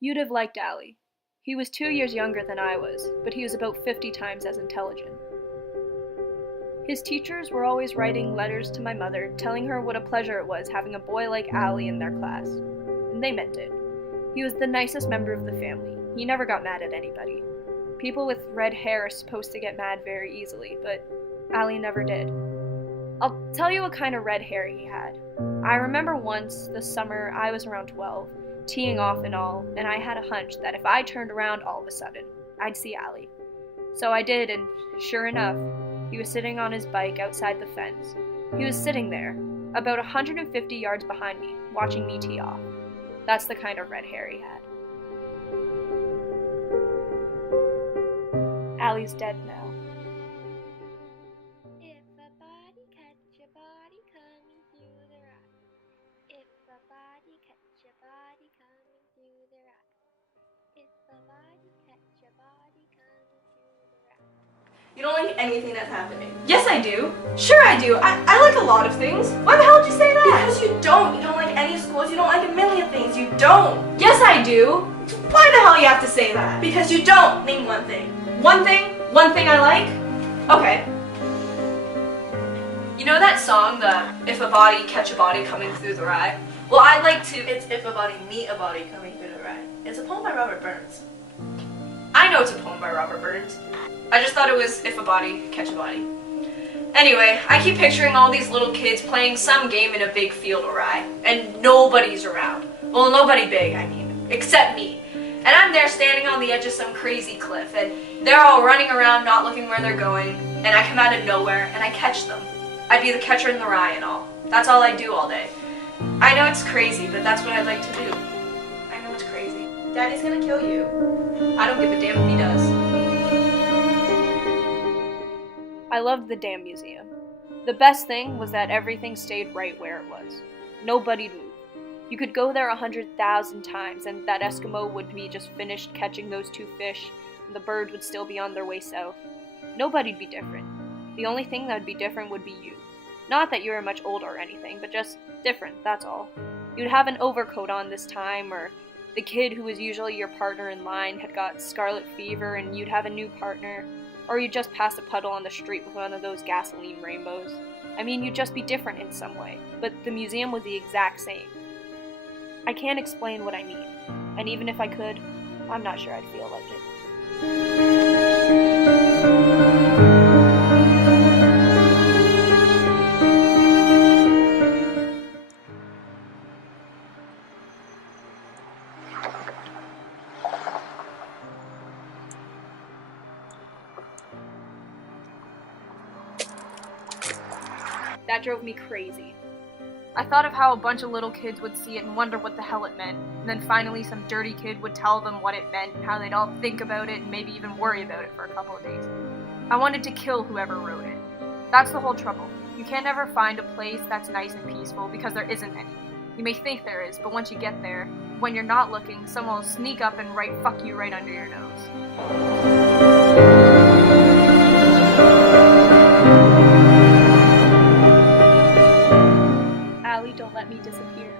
You'd have liked Allie. He was 2 years younger than I was, but he was about 50 times as intelligent. His teachers were always writing letters to my mother, telling her what a pleasure it was having a boy like Allie in their class. And they meant it. He was the nicest member of the family. He never got mad at anybody. People with red hair are supposed to get mad very easily, but Allie never did. I'll tell you what kind of red hair he had. I remember once, this summer, I was around 12, teeing off and all, and I had a hunch that if I turned around all of a sudden, I'd see Allie. So I did, and sure enough, he was sitting on his bike outside the fence. He was sitting there, about 150 yards behind me, watching me tee off. That's the kind of red hair he had. Allie's dead now. If a body catch a body coming through the rock. If a body catch a body coming through the rock. If a body catch a body coming through the rock. You don't like anything that's happening. Yes, I do. Sure, I do. I like a lot of things. Why the hell did you say that? Because you don't. You don't like any schools. You don't like a million things. You don't. Yes, I do. Why the hell you have to say that? Because you don't. Name one thing. One thing? One thing I like? Okay. You know that song, the If a Body Catch a Body Coming Through the Rye? Well, I'd like to... It's If a Body Meet a Body Coming Through the Rye. It's a poem by Robert Burns. I know it's a poem by Robert Burns. I just thought it was If a Body Catch a Body. Anyway, I keep picturing all these little kids playing some game in a big field of rye, and nobody's around. Well, nobody big, I mean, except me. And I'm there standing on the edge of some crazy cliff, and they're all running around not looking where they're going, and I come out of nowhere and I catch them. I'd be the catcher in the rye and all. That's all I do all day. I know it's crazy, but that's what I'd like to do. I know it's crazy. Daddy's gonna kill you. I don't give a damn if he does. I loved the damn museum. The best thing was that everything stayed right where it was. Nobody'd move. You could go there 100,000 times and that Eskimo would be just finished catching those 2 fish and the birds would still be on their way south. Nobody'd be different. The only thing that would be different would be you. Not that you were much older or anything, but just different, that's all. You'd have an overcoat on this time, or the kid who was usually your partner in line had got scarlet fever and you'd have a new partner, or you'd just pass a puddle on the street with one of those gasoline rainbows. I mean, you'd just be different in some way, but the museum was the exact same. I can't explain what I mean, and even if I could, I'm not sure I'd feel like it. That drove me crazy. I thought of how a bunch of little kids would see it and wonder what the hell it meant, and then finally some dirty kid would tell them what it meant and how they'd all think about it and maybe even worry about it for a couple of days. I wanted to kill whoever wrote it. That's the whole trouble. You can't ever find a place that's nice and peaceful because there isn't any. You may think there is, but once you get there, when you're not looking, someone will sneak up and write "fuck you" right under your nose. Allie, don't let me disappear.